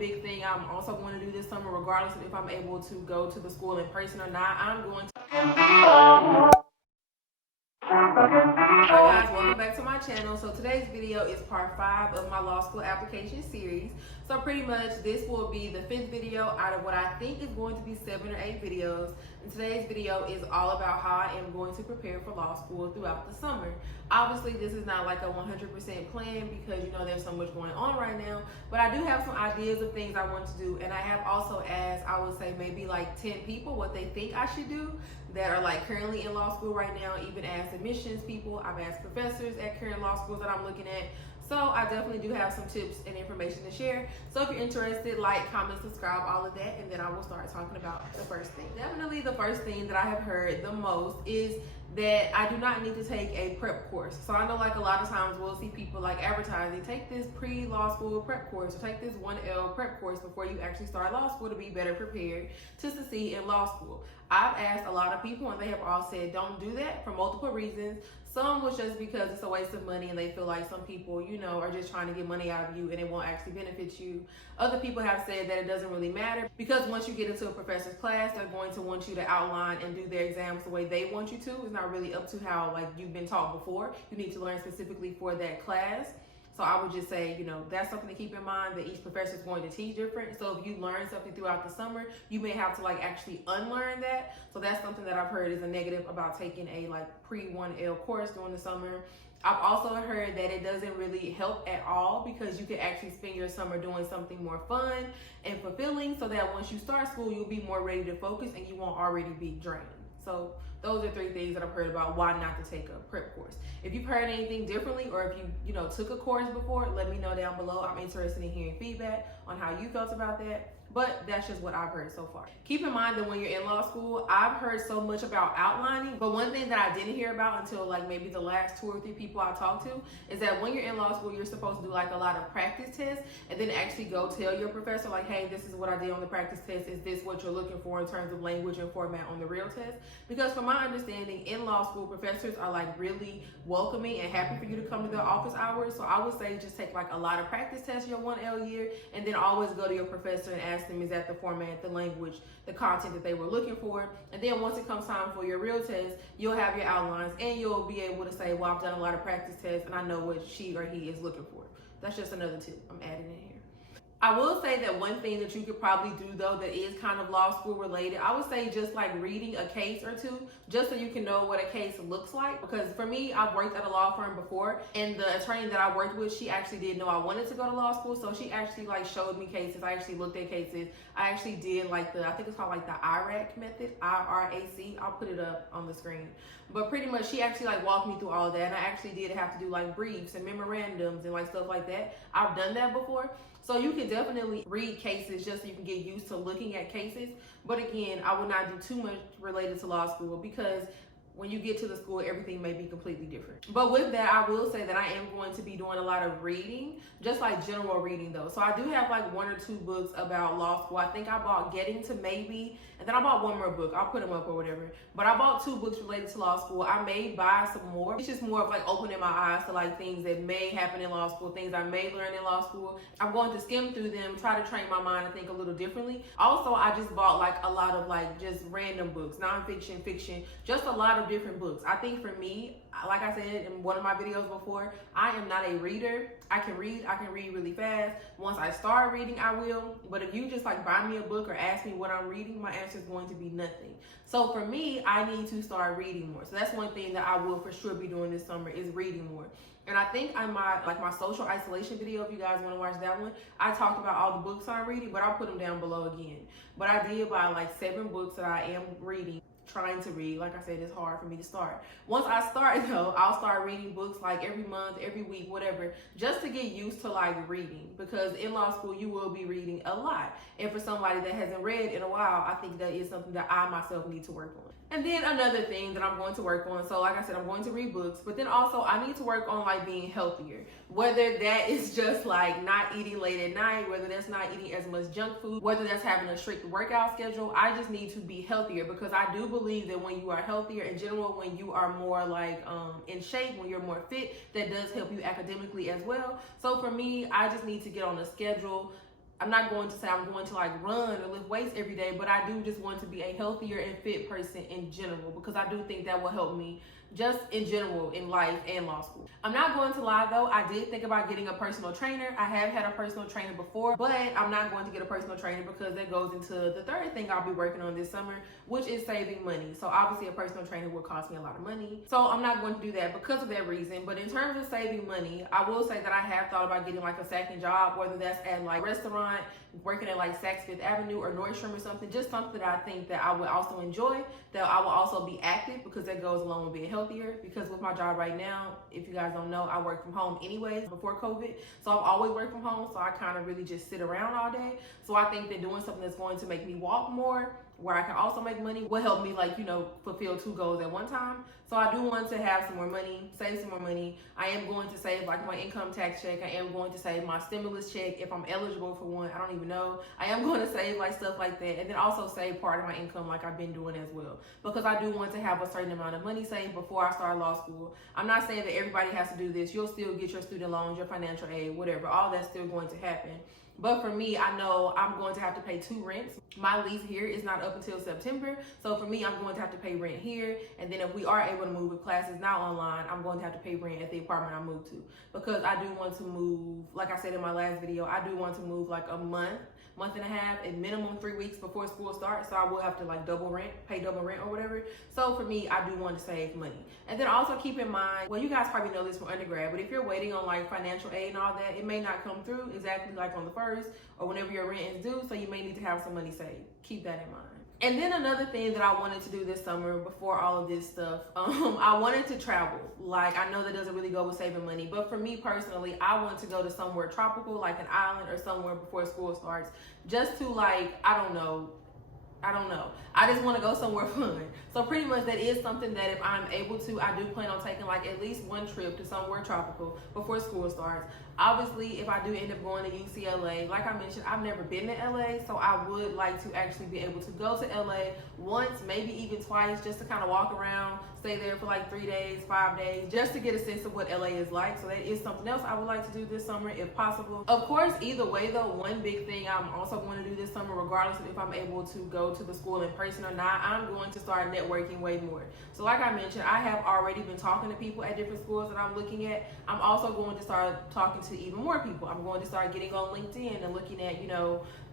big thing I'm also going to do this summer, regardless of if I'm able to go to the school in person or not. I'm going to... Hi guys, welcome back to my channel. So today's video is part 5 of my law school application series. So pretty much this will be the 5th video out of what I think is going to be 7 or 8 videos. And today's video is all about how I am going to prepare for law school throughout the summer. Obviously this is not like a 100% plan because you know there's so much going on right now, but I do have some ideas of things I want to do, and I have also asked, I would say maybe like 10 people what they think I should do that are like currently in law school right now, even asked admissions people. I've asked professors at current law schools that I'm looking at. So I definitely do have some tips and information to share. So if you're interested, like, comment, subscribe, all of that, and then I will start talking about the first thing. Definitely the first thing that I have heard the most is that I do not need to take a prep course. So I know like a lot of times we'll see people like advertising, take this pre-law school prep course or take this 1L prep course before you actually start law school to be better prepared to succeed in law school. I've asked a lot of people and they have all said don't do that for multiple reasons. Some was just because it's a waste of money and they feel like some people, you know, are just trying to get money out of you and it won't actually benefit you. Other people have said that it doesn't really matter because once you get into a professor's class, they're going to want you to outline and do their exams the way they want you to. It's not really up to how like you've been taught before. You need to learn specifically for that class. So I would just say, you know, that's something to keep in mind, that each professor is going to teach different. So if you learn something throughout the summer, you may have to like actually unlearn that. So that's something that I've heard is a negative about taking a like pre-1L course during the summer. I've also heard that it doesn't really help at all because you can actually spend your summer doing something more fun and fulfilling so that once you start school, you'll be more ready to focus and you won't already be drained. So those are 3 things that I've heard about why not to take a prep course. If you've heard anything differently, or if you took a course before, let me know down below. I'm interested in hearing feedback on how you felt about that. But that's just what I've heard so far. Keep in mind that when you're in law school, I've heard so much about outlining, but one thing that I didn't hear about until like maybe the last 2 or 3 people I talked to is that when you're in law school, you're supposed to do like a lot of practice tests and then actually go tell your professor like, hey, this is what I did on the practice test. Is this what you're looking for in terms of language and format on the real test? Because from my understanding, in law school, professors are like really welcoming and happy for you to come to their office hours. So I would say just take like a lot of practice tests your 1L year and then always go to your professor and ask them, is that the format, the language, the content that they were looking for? And then once it comes time for your real test, you'll have your outlines and you'll be able to say, well, I've done a lot of practice tests and I know what she or he is looking for. That's just another tip I'm adding in here. I will say that one thing that you could probably do though that is kind of law school related, I would say just like reading a case or two, just so you can know what a case looks like. Because for me, I've worked at a law firm before and the attorney that I worked with, she actually did know I wanted to go to law school. So she actually like showed me cases. I actually looked at cases. I actually did like I think it's called like the IRAC method, IRAC. I'll put it up on the screen. But pretty much she actually like walked me through all that. And I actually did have to do like briefs and memorandums and like stuff like that. I've done that before. So you can definitely read cases just so you can get used to looking at cases. But again, I would not do too much related to law school because when you get to the school, everything may be completely different. But with that, I will say that I am going to be doing a lot of reading, just like general reading though. So I do have like 1 or 2 books about law school. I think I bought Getting to Maybe, and then I bought one more book. I'll put them up or whatever. But I bought 2 books related to law school. I may buy some more. It's just more of like opening my eyes to like things that may happen in law school, things I may learn in law school. I'm going to skim through them, try to train my mind to think a little differently. Also, I just bought like a lot of like just random books, nonfiction, fiction, just a lot of different books. I think for me, like I said in one of my videos before, I am not a reader. I can read really fast. Once I start reading, I will. But if you just like buy me a book or ask me what I'm reading, my answer is going to be nothing. So for me, I need to start reading more. So that's one thing that I will for sure be doing this summer is reading more. And I think on my social isolation video, if you guys want to watch that one, I talked about all the books I'm reading, but I'll put them down below again. But I did buy like 7 books that I am reading. Trying to read. Like I said, it's hard for me to start. Once I start though, I'll start reading books like every month, every week, whatever, just to get used to like reading, because in law school you will be reading a lot, and for somebody that hasn't read in a while, I think that is something that I myself need to work on. And then another thing that I'm going to work on, so like I said, I'm going to read books, but then also I need to work on like being healthier, whether that is just like not eating late at night, whether that's not eating as much junk food, whether that's having a strict workout schedule. I just need to be healthier, because I do believe that when you are healthier in general, when you are more like in shape, when you're more fit, that does help you academically as well. So for me, I just need to get on a schedule, I'm not going to say I'm going to like run or lift weights every day, but I do just want to be a healthier and fit person in general, because I do think that will help me just in general in life and law school. I'm not going to lie though, I did think about getting a personal trainer. I have had a personal trainer before, but I'm not going to get a personal trainer because that goes into the third thing I'll be working on this summer, which is saving money. So obviously a personal trainer will cost me a lot of money. So I'm not going to do that because of that reason. But in terms of saving money, I will say that I have thought about getting like a second job, whether that's at like a restaurant, working at like Saks Fifth Avenue or Nordstrom or something, just something that I think that I would also enjoy, that I will also be active, because that goes along with being healthier. Because with my job right now, if you guys don't know, I work from home anyways before COVID. So I've always worked from home, so I kind of really just sit around all day. So I think that doing something that's going to make me walk more, where I can also make money, will help me like, fulfill two goals at one time. So I do want to have some more money, save some more money. I am going to save like my income tax check. I am going to save my stimulus check if I'm eligible for one. I don't even know. I am going to save like stuff like that, and then also save part of my income like I've been doing as well, because I do want to have a certain amount of money saved before I start law school. I'm not saying that everybody has to do this. You'll still get your student loans, your financial aid, whatever. All that's still going to happen. But for me, I know I'm going to have to pay 2 rents. My lease here is not up until September. So for me, I'm going to have to pay rent here. And then if we are able to move with classes now online, I'm going to have to pay rent at the apartment I moved to. Because I do want to move, like I said in my last video, I do want to move like a month and a half, at minimum 3 weeks before school starts. So I will have to like pay double rent or whatever. So for me, I do want to save money. And then also keep in mind, well, you guys probably know this from undergrad, but if you're waiting on like financial aid and all that, it may not come through exactly like on the first or whenever your rent is due. So you may need to have some money saved. Keep that in mind. And then another thing that I wanted to do this summer before all of this stuff, I wanted to travel. Like, I know that doesn't really go with saving money, but for me personally, I want to go to somewhere tropical, like an island or somewhere before school starts, just to like, I don't know. I just want to go somewhere fun. So pretty much that is something that if I'm able to, I do plan on taking like at least one trip to somewhere tropical before school starts. Obviously, if I do end up going to UCLA, like I mentioned, I've never been to LA, so I would like to actually be able to go to LA once, maybe even twice, just to kind of walk around, stay there for like 3 days, 5 days, just to get a sense of what LA is like. So that is something else I would like to do this summer if possible. Of course, either way though, one big thing I'm also going to do this summer, regardless of if I'm able to go to the school in person or not, I'm going to start networking way more. So like I mentioned, I have already been talking to people at different schools that I'm looking at. I'm also going to start talking to even more people. I'm going to start getting on LinkedIn and looking at,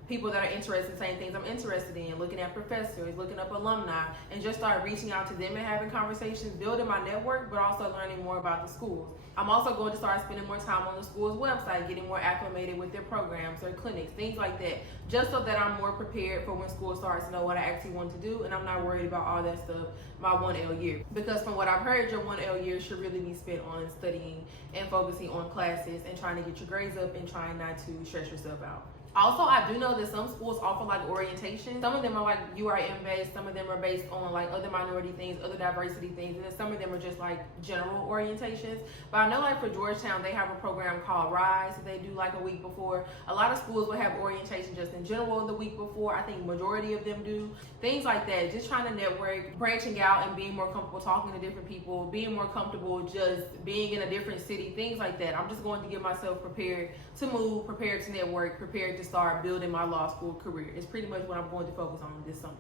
people that are interested in the same things I'm interested in, looking at professors, looking up alumni, and just start reaching out to them and having conversations, building my network, but also learning more about the schools. I'm also going to start spending more time on the school's website, getting more acclimated with their programs, their clinics, things like that, just so that I'm more prepared for when school starts, know what I actually want to do, and I'm not worried about all that stuff my 1L year. Because from what I've heard, your 1L year should really be spent on studying and focusing on classes and trying to get your grades up and trying not to stress yourself out. Also, I do know that some schools offer like orientation. Some of them are like URM based, some of them are based on like other minority things, other diversity things, and then some of them are just like general orientations. But I know like for Georgetown, they have a program called Rise that they do like a week before. A lot of schools will have orientation just in general the week before. I think majority of them do. Things like that, just trying to network, branching out and being more comfortable talking to different people, being more comfortable just being in a different city, things like that. I'm just going to get myself prepared to move, prepared to network, prepared to start building my law school career. It's pretty much what I'm going to focus on this summer.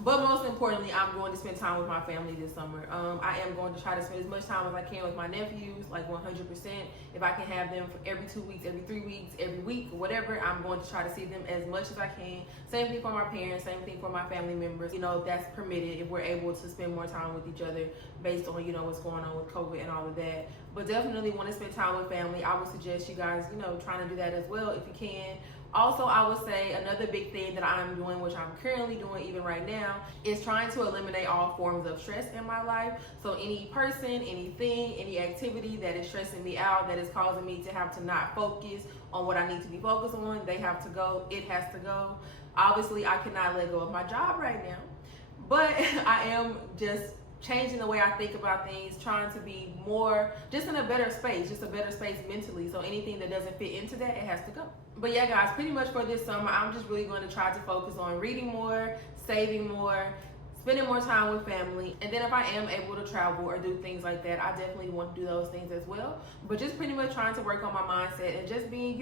But most importantly, I'm going to spend time with my family this summer. I am going to try to spend as much time as I can with my nephews, like 100%. If I can have them for every 2 weeks, every 3 weeks, every week, whatever, I'm going to try to see them as much as I can. Same thing for my parents, same thing for my family members. If that's permitted, if we're able to spend more time with each other based on, what's going on with COVID and all of that. But definitely want to spend time with family. I would suggest you guys, trying to do that as well if you can. Also, I would say another big thing that I'm doing, which I'm currently doing even right now, is trying to eliminate all forms of stress in my life. So any person, anything, any activity that is stressing me out, that is causing me to have to not focus on what I need to be focused on, they have to go. It has to go. Obviously, I cannot let go of my job right now, but I am just changing the way I think about things, trying to be more just in a better space, just a better space mentally. So anything that doesn't fit into that, it has to go. But yeah, guys, pretty much for this summer, I'm just really going to try to focus on reading more, saving more, spending more time with family. And then if I am able to travel or do things like that, I definitely want to do those things as well. But just pretty much trying to work on my mindset and just being,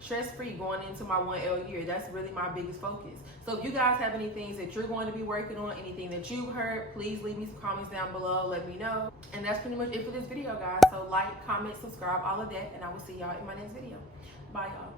stress-free going into my 1L year. That's really my biggest focus. So if you guys have any things that you're going to be working on, anything that you've heard, please leave me some comments down below. Let me know. And that's pretty much it for this video, guys. So like, comment, subscribe, all of that. And I will see y'all in my next video. Bye, y'all.